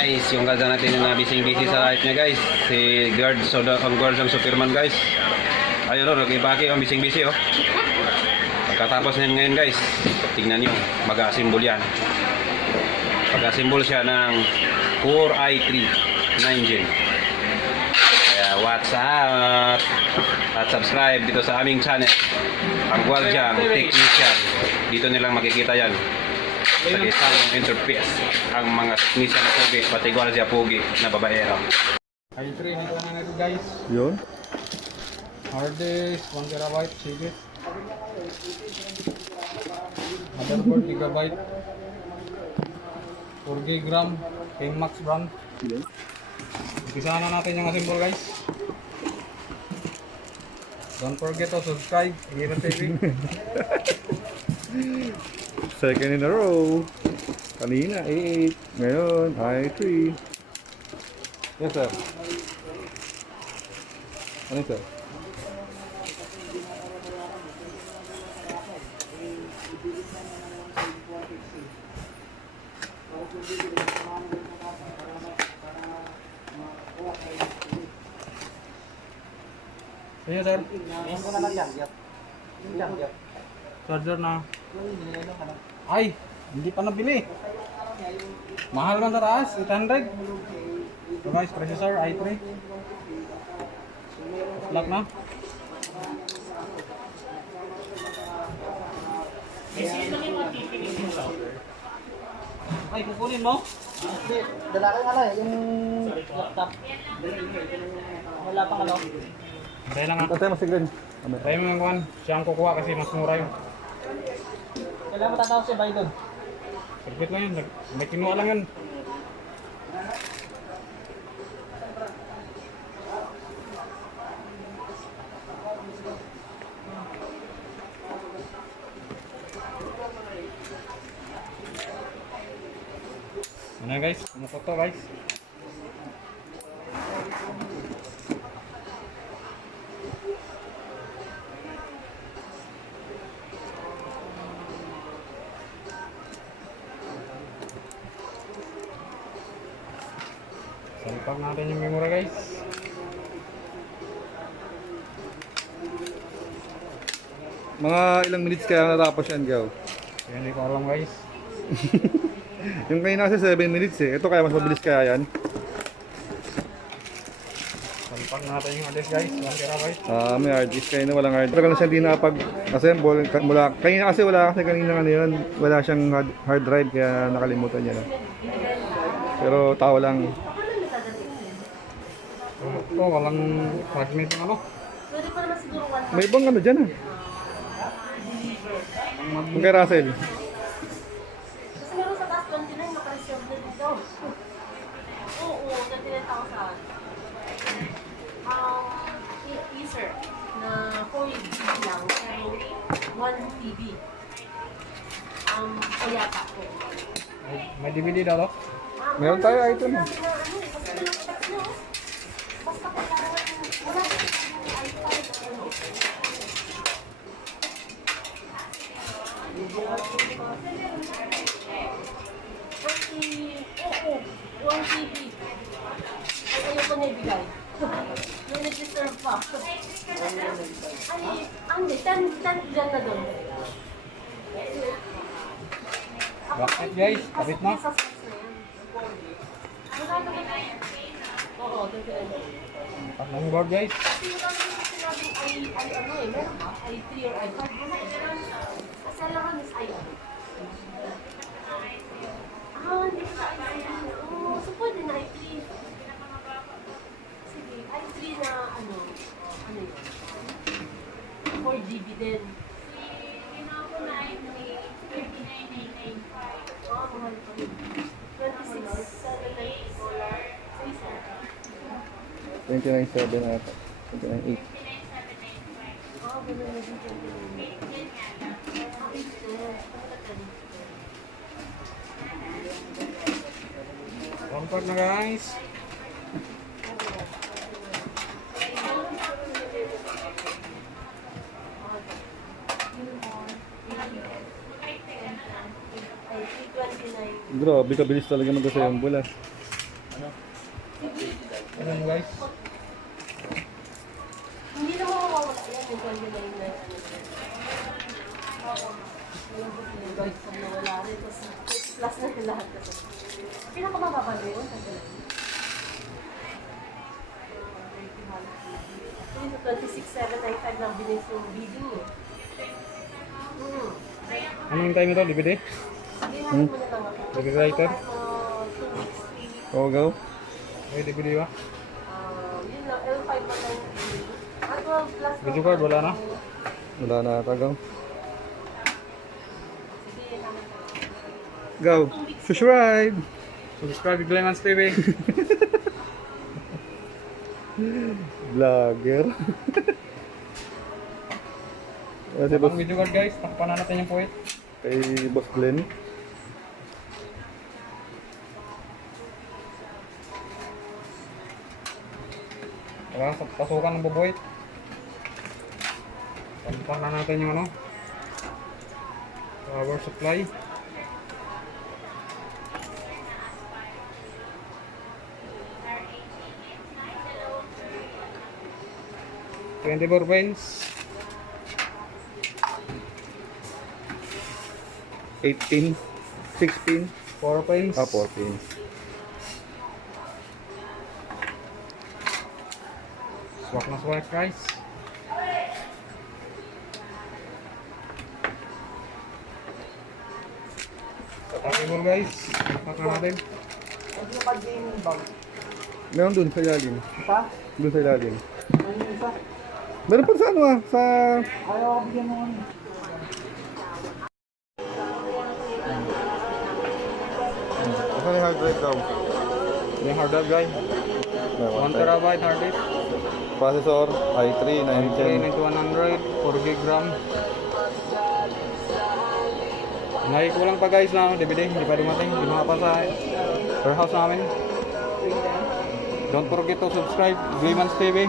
guys, yung ganda natin na bising-busy sa light niya guys. Si guard, so ang guard ng Superman guys. Ayun o, nag-ibaki ang bising-busy oh. Pagkatapos niyan ngayon guys, tingnan nyo, mag-assemble yan. Mag-assemble siya ng Core i3 9 Gen. Kaya what's up? At subscribe dito sa aming channel, ang Guardian Technician. Dito nilang makikita yan sa isang interface ang mga technician na pogi, pati Guardia pogi na babaero. i3 nito na natin guys. Yun. Hard disk 1 terabyte, sige. Motherboard gigabyte. 4 GB RAM, Max brand. Yun. Umpisahan na natin yung assemble guys. Don't forget to subscribe, Glemans TV. Second in a row. Kanina 8, ngayon i3. Yes sir. Ano sir? Sige sir. Charger na. Ay, hindi pa nabili. Mahal man sa taas, 800. So guys, processor i3. Lock na. Ay, kukunin mo? Dala ka nga lang, yung laptop. Wala pang ano. Dahil lang ha. Tatay mo siglan. Tayo mo yung kuhan. Siya ang kukuha kasi mas mura yun. Kailangan matatawag siya ba doon? Circuit lang yun. May kinuha lang yun. Ano guys? Pumutok to guys. Salpak natin yung memory guys. Mga ilang minutes kaya natapos yan, Gaw? Kaya hindi ko alam guys. Yung kanina kasi 7 minutes eh. Ito kaya mas mabilis kaya yan. Salpak natin yung address guys. 1 terabyte. May hard disk kayo na walang hard disk. Tagal na siya hindi nakapag-assemble. Kanina kasi wala kasi kanina ano yun. Wala siyang hard drive kaya nakalimutan niya na. Pero tao lang. Ito walang fragment ng ano. May ibang ano dyan ah. Yung kay Russell. Kasi meron sa taas 29 naka-reserve na dito. Oo, 29,000. User na 4 GB lang, pero 1 TB. O yata po. May DVD daw to? Meron tayo item eh. Basta kailangan wala Oo, 1 TV. Ay, ayaw ko na ibigay. May nag-reserve pa. Ay, hindi, 10 dyan na doon. Bakit guys? Kapit na? Sa size na yan. Wala naman. Oo, 29. Tatlong board guys. Kasi wala naman sinabing ay ano eh, meron ba? Ay 3 or ay 5. Kasi alam is ay ano. Hindi ko sa i3. Oo, so pwede na i3. Sige, i3 na ano yun? 4 GB din. Ginawa ko na i3, 39,995. Mahal pa rin. 29.7 ata. 29.8. Ganun na din One part na guys. Grabe, kabilis talaga mag-assemble ah. Ano guys? Hindi naman mawawala yan. Yung 29 na yung guys, pag nawala rin. Tapos plus na yung lahat kasi. Pinakamababa na yun. Yung sa 26,795 lang bilis yung bidding eh. Anong time ito? DVD? Sige, hanap mo na lang ako. DVD writer? 260. Oh, go. May DVD ba? Yun lang, L5 na lang. 12 plus. Video card, wala na? Wala na ata, go. Sige, hanap mo. Go. Subscribe. Subscribe to Glemans TV. Vlogger. Kasi Ang boss, video card guys, takpan na natin yung puwit. kay Boss Glenn. Tara, pasukan ng bubuhit. Takpan na natin yung ano. Power supply. $24 pins. 18, 16, 4 pins. 14. Swak na swak guys. Takpan guys. Takpan natin. Hindi yung pag-gaming bag. Meron dun sa ilalim. Isa? Dun sa ilalim. Ano yung isa? Meron pa sa ano sa... Ayaw ako bigyan mo ano. Saan yung hard drive daw? Yung hard drive guys. 1 terabyte hard disk. Processor, i3, 910. 9100, 4 gig RAM. Kulang pa guys na DVD, hindi pa dumating, hindi pa sa warehouse namin. Don't forget to subscribe, Glemans TV.